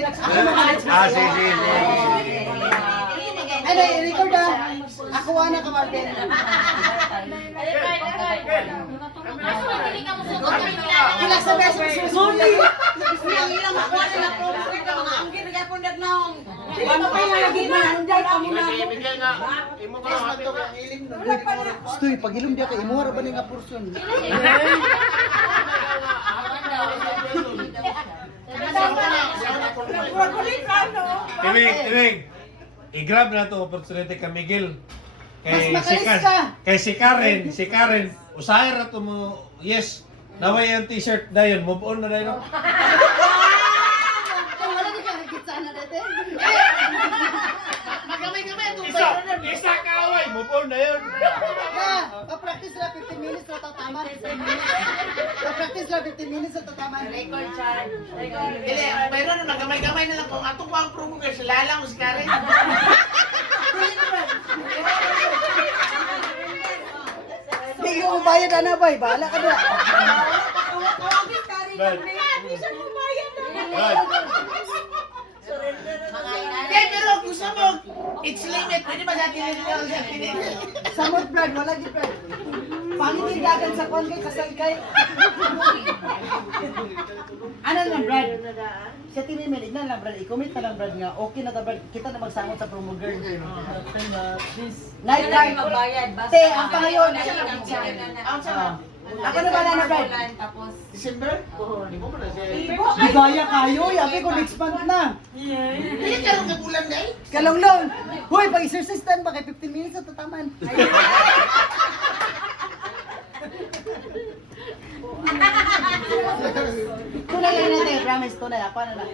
Sige. Ano, i-record ah. Ako na ka, Martin. Wala sa beses. Sorry. Ilang ako na promise ka mga angkin na pundag na hong. Ano pa yung lagi na nandiyan kami na ako. Stoy, pag ilong dia kay imo ra ba ni nga portion? Tiwing. I-grab na to opportunity ka Miguel. Mas makalis ka. Kay si Karen, usahay ra to mo. Yes. Naway ang t-shirt dayon, move on na dayon. Wala di ka nakikita na dito. Magamay-gamay itong Isa ka away, move on na yun. Pa-practice lang 15 minutes na tatama. Pa-practice lang 15 minutes na tatama. Record chart. Hindi, pero ano, nagamay-gamay na lang kung ato ko ang promo kasi lalang mo si Karen. Hindi yung bayad na bay, bahala ka na. Hindi, pero gusto mo, it's limit. Pwede ba sa atin Samot brad, wala di brad. Pangit dagan sa kon kay kasal kay. Ano lang brad? Sa tinimin, ignan lang brad, i-commit na lang brad nga, okay na ta brad, kita na magsamot sa promo girl. Night card. Te, ang pangayon. Ako na ba na brad? Tapos, December? Hindi mo na siya. Bigaya kayo, yabi ko next month na. Hindi ka rin kabulan na eh. Kalong-long. Hoy, pag-exercise time ba kay 15 minutes na tataman. Tunay lang natin, promise, tunay. Ako na lang.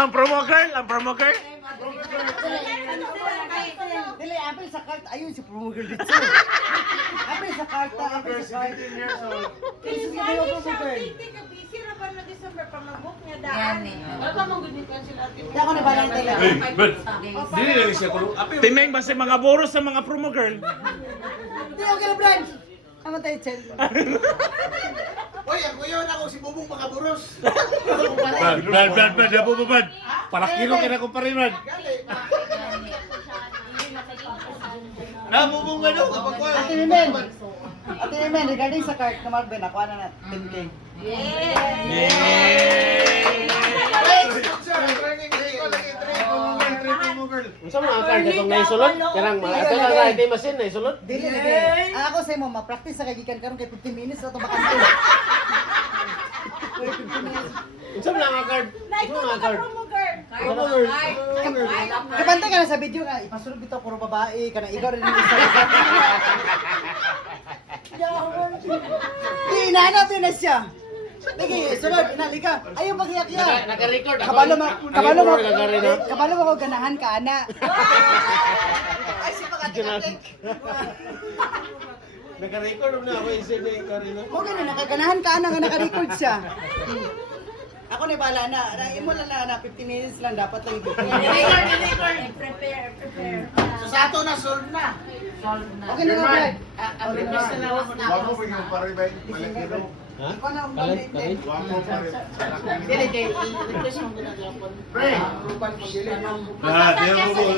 Ang promo girl. Dili, apil sa karta. Ayun si promo girl dito. Apil sa karta, apil sa karta. Kasi si promo girl. yan eh. Hindi ako nabalang talaga. Dili lang siya kulo. Timeng basta mga boros sa mga promo girl. Hindi, okay na, Brad. Tama tayo, Chen. Uy, ang kuyo na ako si Bubong Makaburos. Brad, yapo ba? Para kilo kina ko pa rin, Brad. Nabubong ano? Kapag ko. Ate Nimen, regarding sa card, kamar Ben, ako na na, 10K. Unsa man ang card katong naisulod? Kanang ato na ra ite masin naisulod. Dili lagi. Ako sa imo, ma-practice sa kagikan karon kay 15 minutes na to bakante. Unsa man ang card? Unsa man ang card? Kapante ka na sa video ka, ipasulod bitaw puro babae, kana ikaw rin yung isa. Di inaanap yun na siya. Sige, sunod, inalika. Ayaw maghiyak-yak. Naka-record ako. Kabalo mo ko ganahan ka, ana. Ay, si pagkatikatik. Naka-record na ako isip ni Karina. Mo ganun, nakaganahan ka, ana nga naka-record siya. Ako na bala na. Imo lang na 15 minutes lang dapat lang ito. Prepare. So sa ato na, solve na. Okay na ba? Ang request na lang. Bago mo yung paribay, malakiro. Ha? Ikaw na ang Kalit, kalit. Bago paribay. Dili kay i-request mo ginagawa. Pre, rupan mo dili. Ah, di mo